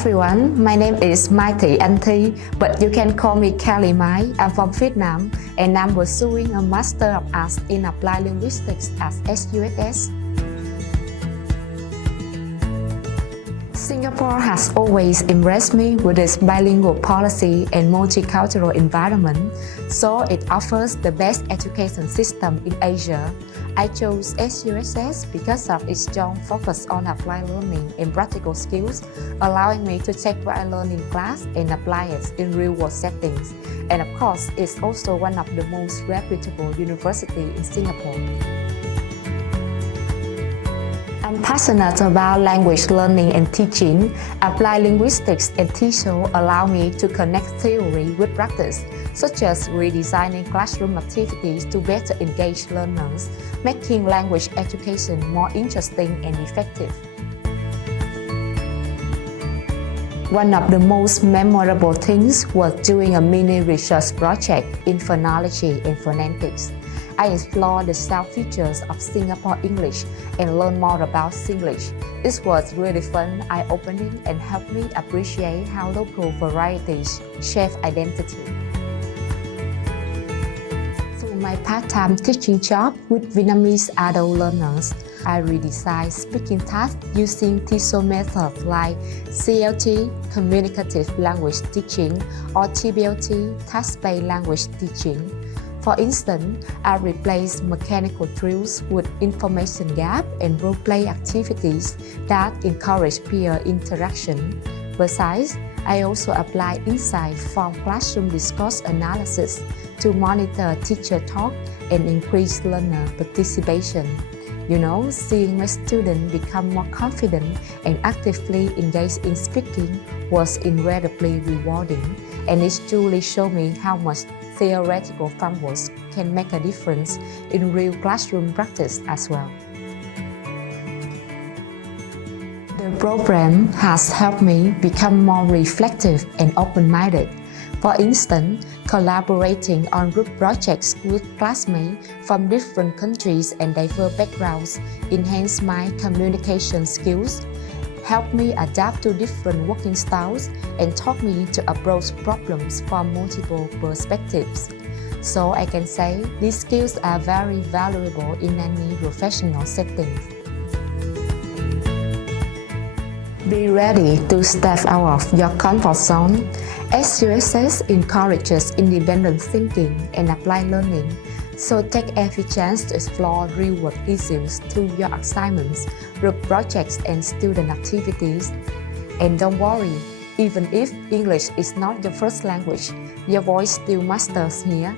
everyone, my name is Mai Thị Anh Thi, but you can call me Kelly Mai. I'm from Vietnam and I'm pursuing a Master of Arts in Applied Linguistics at SUSS. Singapore has always impressed me with its bilingual policy and multicultural environment, so it offers the best education system in Asia. I chose SUSS because of its strong focus on applied learning and practical skills, allowing me to take what I learn in class and apply it in real-world settings. And of course, it's also one of the most reputable universities in Singapore. I'm passionate about language learning and teaching. Applied Linguistics and TESOL allow me to connect theory with practice, such as redesigning classroom activities to better engage learners, making language education more interesting and effective. One of the most memorable things was doing a mini research project in phonology and phonetics. I explored the sound features of Singapore English and learned more about Singlish. This was really fun, eye-opening, and helped me appreciate how local varieties shape identity. Through my part-time teaching job with Vietnamese adult learners, I redesigned speaking tasks using TESOL methods like CLT, Communicative Language Teaching, or TBLT, Task-Based Language Teaching. For instance, I replaced mechanical drills with information gap and role-play activities that encourage peer interaction. Besides, I also apply insights from classroom discourse analysis to monitor teacher talk and increase learner participation. Seeing my students become more confident and actively engaged in speaking was incredibly rewarding, and it truly showed me how much theoretical frameworks can make a difference in real classroom practice as well. The program has helped me become more reflective and open-minded. For instance, collaborating on group projects with classmates from different countries and diverse backgrounds enhanced my communication skills, helped me adapt to different working styles, and taught me to approach problems from multiple perspectives. So I can say these skills are very valuable in any professional setting. Be ready to step out of your comfort zone. SUSS encourages independent thinking and applied learning, so take every chance to explore real-world issues through your assignments, group projects, and student activities. And don't worry, even if English is not your first language, your voice still matters here.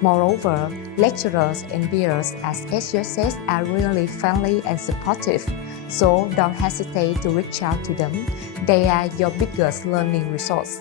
Moreover, lecturers and peers at SUSS are really friendly and supportive, so don't hesitate to reach out to them. They are your biggest learning resource.